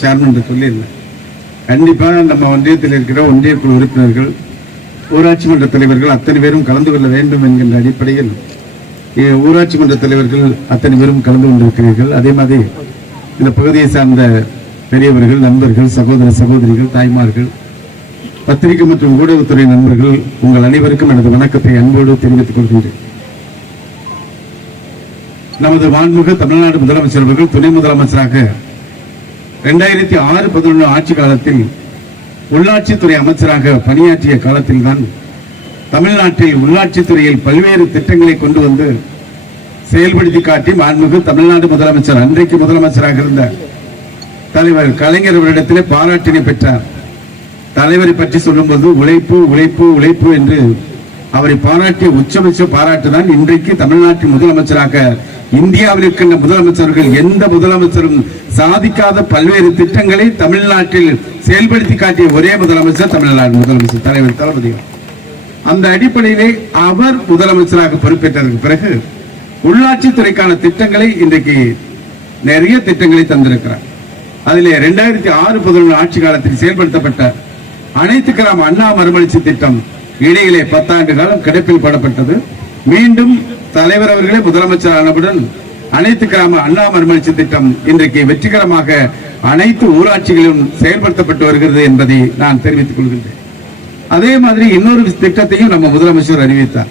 Chairman சொல்லியிருந்தேன். கண்டிப்பாக நம்ம ஒன்றியத்தில் இருக்கிற ஒன்றிய குழு உறுப்பினர்கள் ஊராட்சி மன்ற தலைவர்கள் அத்தனை பேரும் கலந்து கொள்ள வேண்டும் என்கின்ற அடிப்படையில் ஊராட்சி மன்ற தலைவர்கள் அத்தனை பேரும் கலந்து கொண்டிருக்கிறீர்கள். அதே மாதிரி இந்த பகுதியை சார்ந்த பெரியவர்கள் நண்பர்கள் சகோதர சகோதரிகள் தாய்மார்கள் பத்திரிகை மற்றும் ஊடகத்துறை நண்பர்கள் உங்கள் அனைவருக்கும் எனது வணக்கத்தை அன்போடு தெரிவித்துக் கொள்கின்றேன். நமது மாண்புமிகு தமிழ்நாடு முதலமைச்சர் அவர்கள் துணை முதலமைச்சராக ரெண்டாயிரத்தி ஆறு பதினொன்று ஆட்சி காலத்தில் உள்ளாட்சித்துறை அமைச்சராக பணியாற்றிய காலத்தில்தான் தமிழ்நாட்டில் உள்ளாட்சித்துறையில் பல்வேறு திட்டங்களை கொண்டு வந்து செயல்படுத்தி காட்டி மாண்புமிகு தமிழ்நாடு முதலமைச்சர் அன்றைக்கு முதலமைச்சராக இருந்த தலைவர் கலைஞர் அவரிடத்திலே பாராட்டினை பெற்றார். தலைவரை பற்றி சொல்லும்போது உழைப்பு உழைப்பு உழைப்பு என்று அவரை பாராட்டிய உச்சபட்ச பாராட்டு தான் இன்றைக்கு தமிழ்நாட்டின் முதலமைச்சராக இந்தியாவில் இருக்கின்ற முதலமைச்சர்கள் எந்த முதலமைச்சரும் சாதிக்காத பல்வேறு திட்டங்களை தமிழ்நாட்டில் செயல்படுத்தி காட்டிய ஒரே முதலமைச்சர் தமிழ்நாடு முதலமைச்சர் தலைவர் தளபதி. அந்த அடிப்படையிலே அவர் முதலமைச்சராக பொறுப்பேற்றதற்கு பிறகு உள்ளாட்சித்துறைக்கான திட்டங்களை இன்றைக்கு நிறைய திட்டங்களை தந்திருக்கிறார். அதிலே இரண்டாயிரத்தி ஆறு பதினொன்று ஆட்சி காலத்தில் செயல்படுத்தப்பட்ட அனைத்து கிராம அண்ணா மறுமலர்ச்சி திட்டம் இடையிலே பத்தாண்டு காலம் கிடப்பில் போடப்பட்டது. மீண்டும் தலைவர் அவர்களே முதலமைச்சர் ஆனவுடன் அனைத்து கிராம அண்ணா மறுமலர்ச்சி திட்டம் இன்றைக்கு வெற்றிகரமாக அனைத்து ஊராட்சிகளிலும் செயல்படுத்தப்பட்டு வருகிறது என்பதை நான் தெரிவித்துக் கொள்கின்றேன். அதே மாதிரி இன்னொரு திட்டத்தையும் நம்ம முதலமைச்சர் அறிவித்தார்.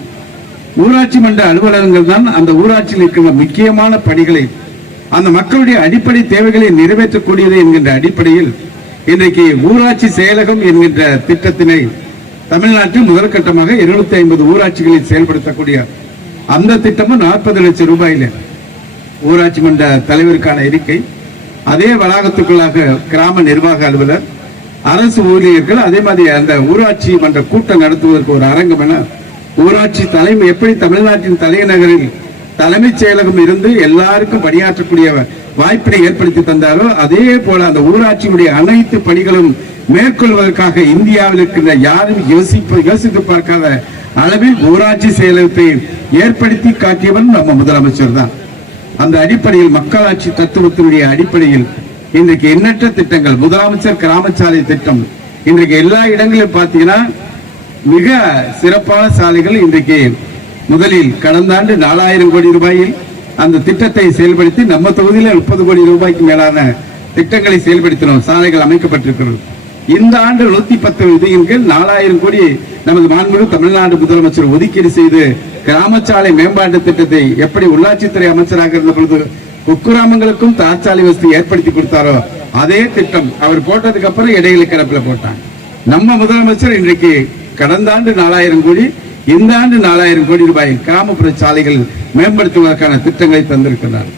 ஊராட்சி மன்ற அலுவலகங்கள் தான் அந்த ஊராட்சியில் இருக்கின்ற முக்கியமான பணிகளை அந்த மக்களுடைய அடிப்படை தேவைகளை நிறைவேற்றக்கூடியது என்கின்ற அடிப்படையில் இன்றைக்கு ஊராட்சி செயலகம் என்கின்ற திட்டத்தினை தமிழ்நாட்டில் முதற்கட்டமாக இருநூத்தி ஐம்பது ஊராட்சிகளில் செயல்படுத்தக்கூடிய அந்த திட்டமும் நாற்பது லட்சம் ரூபாயில. ஊராட்சி மன்ற தலைவருக்கான இருக்கை அதே வளாகத்துக்குள்ளாக கிராம நிர்வாக அலுவலர் அரசு ஊழியர்கள் அதே மாதிரி அந்த ஊராட்சி மன்ற கூட்டம் நடத்துவதற்கு ஒரு அரங்கம் என ஊராட்சி தலைமை எப்படி தமிழ்நாட்டின் தலைநகரில் தலைமைச் செயலகம் இருந்து எல்லாருக்கும் பணியாற்றக்கூடிய வாய்ப்பினை ஏற்படுத்தி தந்தாரோ அதே போல அந்த ஊராட்சியுடைய அனைத்து பணிகளும் மேற்கொள்வதற்காக இந்தியாவில் இருக்கின்ற யாரும் யோசிப்பு யோசித்து பார்க்காத அளவில் ஊராட்சி செயலகத்தை ஏற்படுத்தி காட்டியவன் நம்ம முதலமைச்சர் தான் அந்த அடிப்படையில் மக்களாட்சி தத்துவத்தினுடைய அடிப்படையில் இன்றைக்கு எண்ணற்ற திட்டங்கள் முதலமைச்சர் கிராமச்சாலை திட்டம் இன்றைக்கு எல்லா இடங்களிலும் பார்த்தீங்கன்னா மிக சிறப்பான சாலைகள் இன்றைக்கு முதலில் கடந்த ஆண்டு நாலாயிரம் கோடி ரூபாயில் அந்த திட்டத்தை செயல்படுத்தி நம்ம தொகுதியில முப்பது கோடி ரூபாய்க்கு மேலான திட்டங்களை செயல்படுத்தினோம். சாலைகள் அமைக்கப்பட்டிருக்கிறது. இந்த ஆண்டு நூத்தி பத்து விதியின் கீழ் நாலாயிரம் கோடி நமது மாண்புமிகு தமிழ்நாடு முதலமைச்சர் ஒதுக்கீடு செய்து கிராமச்சாலை மேம்பாட்டு திட்டத்தை எப்படி உள்ளாட்சித்துறை அமைச்சராக இருந்த பொழுது குக்கிராமங்களுக்கும் தார்ச்சாலை வசதி ஏற்படுத்தி கொடுத்தாரோ அதே திட்டம் அவர் போட்டதுக்கு அப்புறம் இடையில கிடப்பில போட்டாங்க. நம்ம முதலமைச்சர் இன்றைக்கு கடந்த ஆண்டு நாலாயிரம் கோடி இந்த ஆண்டு நாலாயிரம் கோடி ரூபாய் கிராமப்புற சாலைகள் மேம்படுத்துவதற்கான திட்டங்களை தந்திருக்கிறார்.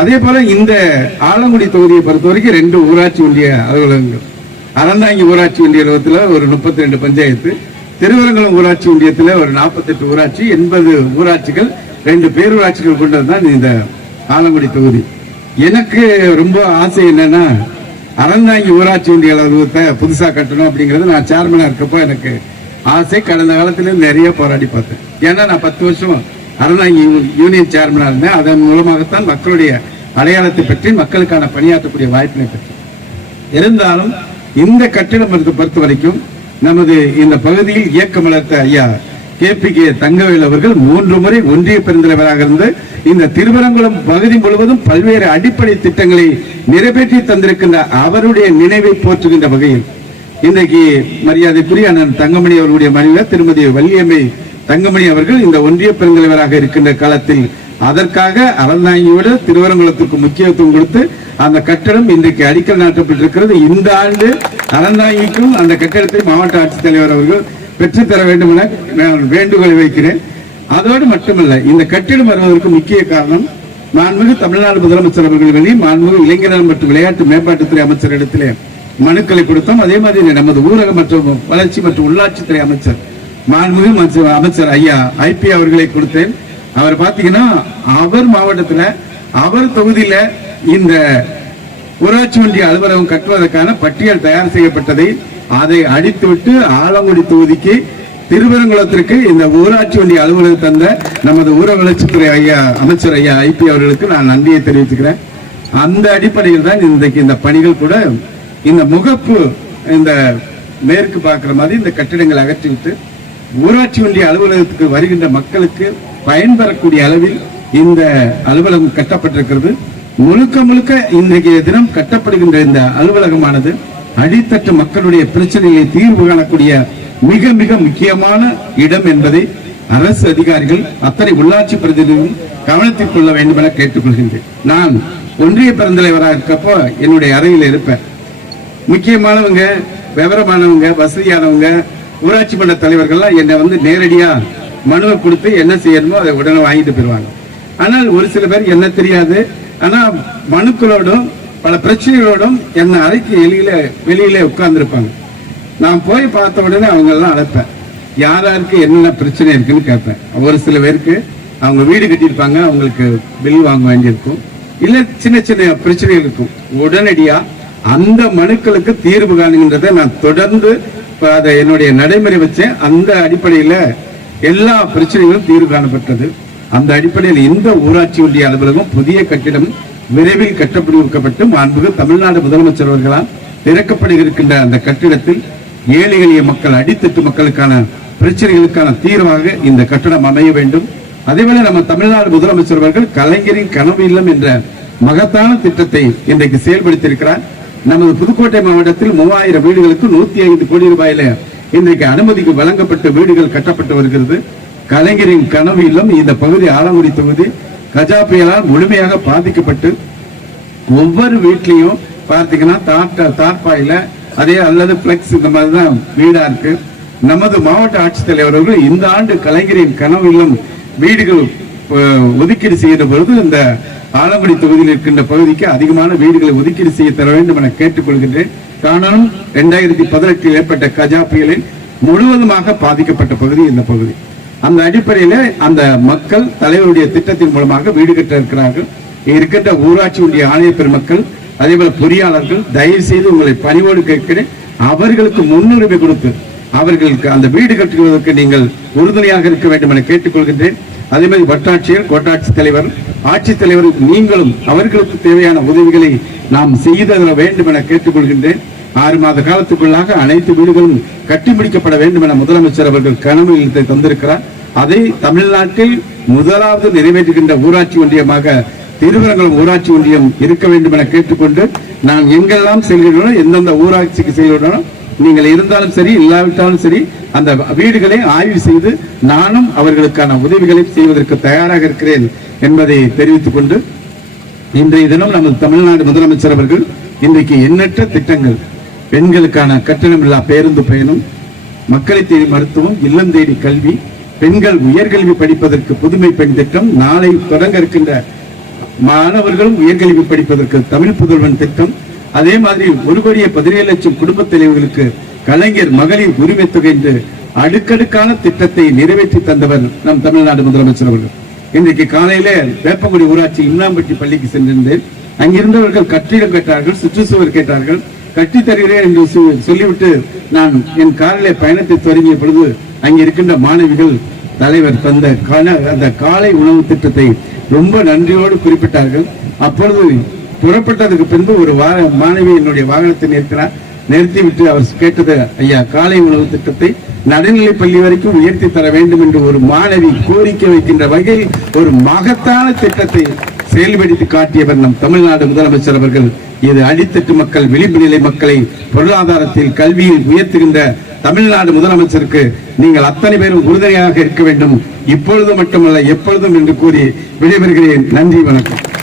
அதே போல இந்த ஆலங்குடி தொகுதியை பொறுத்த வரைக்கும் ரெண்டு ஊராட்சி ஒன்றிய அலுவலகங்கள். அறந்தாங்கி ஊராட்சி ஒன்றிய அலுவலகத்துல ஒரு முப்பத்தி ரெண்டு பஞ்சாயத்து திருவரங்குளம் ஊராட்சி ஒன்றியத்தில் ஒரு நாற்பத்தெட்டு ஊராட்சி எண்பது ஊராட்சிகள் ரெண்டு பேரூராட்சிகள் கொண்டதுதான் இந்த ஆலங்குடி தொகுதி. எனக்கு ரொம்ப ஆசை என்னன்னா அறந்தாங்கி ஊராட்சி ஒன்றிய அலுவலகத்தை புதுசாக கட்டணும் அப்படிங்கிறது நான் சேர்மனாக இருக்கப்போ எனக்கு ஆசை. கடந்த காலத்துல நிறைய போராடி பார்த்தேன். ஏன்னா நான் பத்து வருஷம் அறந்தாங்கி யூனியன் சேர்மனாக இருந்தேன். அதன் மூலமாகத்தான் மக்களுடைய அடையாளத்தை பற்றி மக்களுக்கான பணியாற்றக்கூடிய வாய்ப்பினை பெற்றேன். இருந்தாலும் இந்த கட்டிடம் பொறுத்த பொறுத்த வரைக்கும் நமது இந்த பகுதியில் இயக்கம் வளர்த்த ஐயா கே பி கே தங்கவேல் அவர்கள் மூன்று முறை ஒன்றிய பெருந்தலைவராக இருந்து இந்த திருவரங்குளம் பகுதி முழுவதும் பல்வேறு அடிப்படை திட்டங்களை நிறைவேற்றி தந்திருக்கின்ற அவருடைய நினைவை போற்றுகின்ற வகையில் இன்றைக்கு மரியாதைக்குரிய அண்ணன் தங்கமணி அவர்களுடைய மனைவி திருமதி வள்ளியம்மை தங்கமணி அவர்கள் இந்த ஒன்றிய பெருந்தலைவராக இருக்கின்ற காலத்தில் அதற்காக அறந்தாங்கியோடு திருவரங்குளத்துக்கு முக்கியத்துவம் கொடுத்து அந்த கட்டடம் இன்றைக்கு அடிக்கல் நாட்டப்பட்டிருக்கிறது. இந்த ஆண்டு அறந்தாங்கிக்கும் அந்த கட்டடத்தை மாவட்ட ஆட்சித்தலைவர் அவர்கள் பெற்றுத்தர வேண்டும் என நான் வேண்டுகோளை வைக்கிறேன். அதோடு மட்டுமல்ல இந்த கட்டிடம் வருவதற்கு முக்கிய காரணம் மாண்புமிகு தமிழ்நாடு முதலமைச்சர் அவர்கள் வெளி மாண்புமிகு இளைஞர் மற்றும் விளையாட்டு மேம்பாட்டுத்துறை அமைச்சர் இடத்திலே மனுக்களை கொடுத்தோம். அதே மாதிரி நமது ஊரக மற்றும் வளர்ச்சி மற்றும் உள்ளாட்சித்துறை அமைச்சர் மாண்புமிகு அமைச்சர் ஐயா ஐபி அவர்களை கொடுத்தேன். அவர் பாத்தீங்கன்னா அவர் மாவட்டத்துல அவர் தொகுதியில இந்த ஊராட்சி ஒன்றிய அலுவலகம் கட்டுவதற்கான பட்டியல் தயார் செய்யப்பட்டதை அதை அடித்துவிட்டு ஆலங்குடி தொகுதிக்கு திருவரங்குளத்திற்கு இந்த ஊராட்சி ஒன்றிய அலுவலகம் தந்த நமது ஊர வளர்ச்சித்துறை ஐயா அமைச்சர் ஐயா ஐபி அவர்களுக்கு நான் நன்றியை தெரிவித்துக்கிறேன். அந்த அடிப்படையில் தான் இன்றைக்கு இந்த பணிகள் கூட இந்த முகப்பு இந்த மேற்கு பார்க்குற மாதிரி இந்த கட்டிடங்களை அகற்றிவிட்டு ஊராட்சி ஒன்றிய அலுவலகத்துக்கு வருகின்ற மக்களுக்கு பயன்பெறக்கூடிய அளவில் இந்த அலுவலகம் கட்டப்பட்டிருக்கிறது. முழுக்க முழுக்க இன்றைய தினம் கட்டப்படுகின்ற இந்த அலுவலகமானது அடித்தட்டு மக்களுடைய பிரச்சனையை தீர்வு காணக்கூடிய மிக மிக முக்கியமான இடம் என்பதை அரசு அதிகாரிகள் அத்தனை உள்ளாட்சி பிரதிநிதிகளும் கவனத்தில் கொள்ள வேண்டும் என கேட்டுக்கொள்கின்றேன். நான் ஒன்றிய பெருந்தலைவராக இருக்கப்போ என்னுடைய அறையில் இருப்பேன். முக்கியமானவங்க விவரமானவங்க வசதியானவங்க ஊராட்சி மன்ற தலைவர்கள்லாம் என்னை வந்து நேரடியா மனுவை கொடுத்து என்ன செய்யணுமோ அதை உடனே வாங்கிட்டு போயிருவாங்க ஆனால் ஒரு சில பேர் என்ன தெரியாது ஆனா மனுக்களோடும் பல பிரச்சனைகளோடும் என்னை அறைக்கு வெளியில வெளியிலே உட்கார்ந்துருப்பாங்க. நான் போய் பார்த்த உடனே அவங்க எல்லாம் அழைப்பேன். யார் யாருக்கு என்னென்ன பிரச்சனை இருக்குன்னு கேட்பேன். ஒரு சில பேருக்கு அவங்க வீடு கட்டியிருப்பாங்க அவங்களுக்கு பில் வாங்க வேண்டியிருக்கும். இல்ல சின்ன சின்ன பிரச்சனைகள் இருக்கும். உடனடியா அந்த மனுக்களுக்கு தீர்வு காணுகின்றதை நான் தொடர்ந்து இப்போ அதை என்னுடைய நடைமுறை வச்சேன். அந்த அடிப்படையில எல்லா பிரச்சனைகளும் தீர்வு காணப்பட்டது. அந்த அடிப்படையில் இந்த ஊராட்சி ஒன்றிய அலுவலகம் புதிய கட்டிடம் விரைவில் கட்டப்படுவிக்கப்பட்டு மாண்புகு தமிழ்நாடு முதலமைச்சர் அவர்களால் திறக்கப்பட இருக்கின்ற அந்த கட்டிடத்தில் ஏழை எளிய மக்கள் அடித்தட்டு மக்களுக்கான பிரச்சனைகளுக்கான தீர்வாக இந்த கட்டடம் அமைய வேண்டும். அதேவேளை நம்ம தமிழ்நாடு முதலமைச்சர் அவர்கள் கலைஞரின் கனவு இல்லம் என்ற மகத்தான திட்டத்தை இன்றைக்கு செயல்படுத்தியிருக்கிறார். நமது புதுக்கோட்டை மாவட்டத்தில் மூவாயிரம் வீடுகளுக்கு நூத்தி ஐந்து கோடி ரூபாயில இன்றைக்கு அனுமதிக்கு வழங்கப்பட்ட வீடுகள் கட்டப்பட்டு வருகிறது. கலைஞரின் கனவு இல்லம் இந்த பகுதி ஆலங்குடி தொகுதி. கஜா புயலால் முழுமையாக பாதிக்கப்பட்டு ஒவ்வொரு வீட்லயும் பார்த்தீங்கன்னா தாட்ட தார்பாயில அதே அல்லது பிளெக்ஸ் இந்த மாதிரி தான் வீடா இருக்கு. நமது மாவட்ட ஆட்சித்தலைவர் அவர்கள் இந்த ஆண்டு கலைஞரின் கனவு இல்லம் வீடுகள் ஒதுக்கீடு செய்கிற பொழுது இந்த ஆலங்குடி தொகுதியில் இருக்கின்ற பகுதிக்கு அதிகமான வீடுகளை ஒதுக்கீடு செய்ய தர வேண்டும் என கேட்டுக்கொள்கின்றேன். காரணம் இரண்டாயிரத்தி பதினெட்டில் ஏற்பட்ட கஜா புயலில் முழுவதுமாக பாதிக்கப்பட்ட பகுதி இந்த பகுதி. அந்த அடிப்படையில் அந்த மக்கள் தலைவருடைய திட்டத்தின் மூலமாக வீடு கட்ட இருக்கிறார்கள். இருக்கின்ற ஊராட்சி ஒன்றிய ஆணைய பெருமக்கள் அதே போல பொறியாளர்கள் தயவு செய்து உங்களை பணிவோடு கேட்கிறேன். அவர்களுக்கு முன்னுரிமை கொடுத்து அவர்களுக்கு அந்த வீடு கட்டுவதற்கு நீங்கள் உறுதுணையாக இருக்க வேண்டும் என கேட்டுக்கொள்கின்றேன். அதே மாதிரி வட்டாட்சியர் கோட்டாட்சி தலைவர் ஆட்சித்தலைவர் நீங்களும் அவர்களுக்கு தேவையான உதவிகளை நாம் செய்து வேண்டும் என கேட்டுக்கொள்கின்றேன். ஆறு மாத காலத்துக்குள்ளாக அனைத்து வீடுகளும் கட்டி முடிக்கப்பட வேண்டும் என முதலமைச்சர் அவர்கள் கனவு தந்திருக்கிறார். அதை தமிழ்நாட்டில் முதலாவது நிறைவேற்றுகின்ற ஊராட்சி ஒன்றியமாக திருவரங்கம் ஊராட்சி ஒன்றியம் இருக்க வேண்டும் என கேட்டுக்கொண்டு நாம் எங்கெல்லாம் செல்கிறோனோ எந்தெந்த ஊராட்சிக்கு செல்கிறோனோ நீங்கள் இருந்தாலும் சரி இல்லாவிட்டாலும் சரி அந்த வீடுகளை ஆய்வு செய்து நானும் அவர்களுக்கான உதவிகளை செய்வதற்கு தயாராக இருக்கிறேன் என்பதை தெரிவித்துக் கொண்டு இன்றைய தினம் நமது தமிழ்நாடு முதலமைச்சர் அவர்கள் இன்றைக்கு எண்ணற்ற திட்டங்கள் பெண்களுக்கான கட்டணமில்லா பேருந்து பயணம் மக்களை தேடி மருத்துவம் இல்லம் தேடி கல்வி பெண்கள் உயர்கல்வி படிப்பதற்கு புதுமை பெண் திட்டம் நாளை தொடங்க இருக்கின்ற மாணவர்களும் உயர்கல்வி படிப்பதற்கு தமிழ் புதல்வன் திட்டம். அதே மாதிரி ஒரு கோடியே பதினேழு லட்சம் குடும்பத் தலைவர்களுக்கு கலைஞர் மகளிர் உரிமை தொகை என்று அடுக்கடுக்கான திட்டத்தை நிறைவேற்றி தந்தவர் நம் தமிழ்நாடு முதலமைச்சர் அவர்கள். இன்றைக்கு காலையில வேப்பங்குடி ஊராட்சி இம்னாம்பட்டி பள்ளிக்கு சென்றிருந்தேன். அங்கிருந்தவர்கள் கட்டிடம் கேட்டார்கள் சுற்றுச்சுவர் கேட்டார்கள். கட்டி தருகிறேன் என்று சொல்லிவிட்டு நான் என் காரிலே பயணத்தை தொடங்கிய பொழுது அங்கே இருக்கின்ற மாணவிகள் தலைவர் தந்த அந்த காலை உணவு திட்டத்தை ரொம்ப நன்றியோடு குறிப்பிட்டார்கள். அப்பொழுது புறப்பட்டதுக்கு பின்பு ஒரு வார மாணவி என்னுடைய வாகனத்தை நிற்கிறார் நிறுத்திவிட்டு அவர் கேட்டது ஐயா காலை உணவு திட்டத்தை நடுநிலை பள்ளி வரைக்கும் உயர்த்தி தர வேண்டும் என்று ஒரு மாணவி கோரிக்கை வைக்கின்ற வகையில் ஒரு மகத்தான திட்டத்தை செயல்படுத்தி காட்டியவர் நம் தமிழ்நாடு முதலமைச்சர் அவர்கள். இது அடித்தட்டு மக்கள் விளிம்பு நிலை மக்களை பொருளாதாரத்தில் கல்வியில் உயர்த்துகின்ற தமிழ்நாடு முதலமைச்சருக்கு நீங்கள் அத்தனை பேரும் உறுதுணையாக இருக்க வேண்டும். இப்பொழுது மட்டுமல்ல எப்பொழுதும் என்று கூறி விடைபெறுகிறேன். நன்றி வணக்கம்.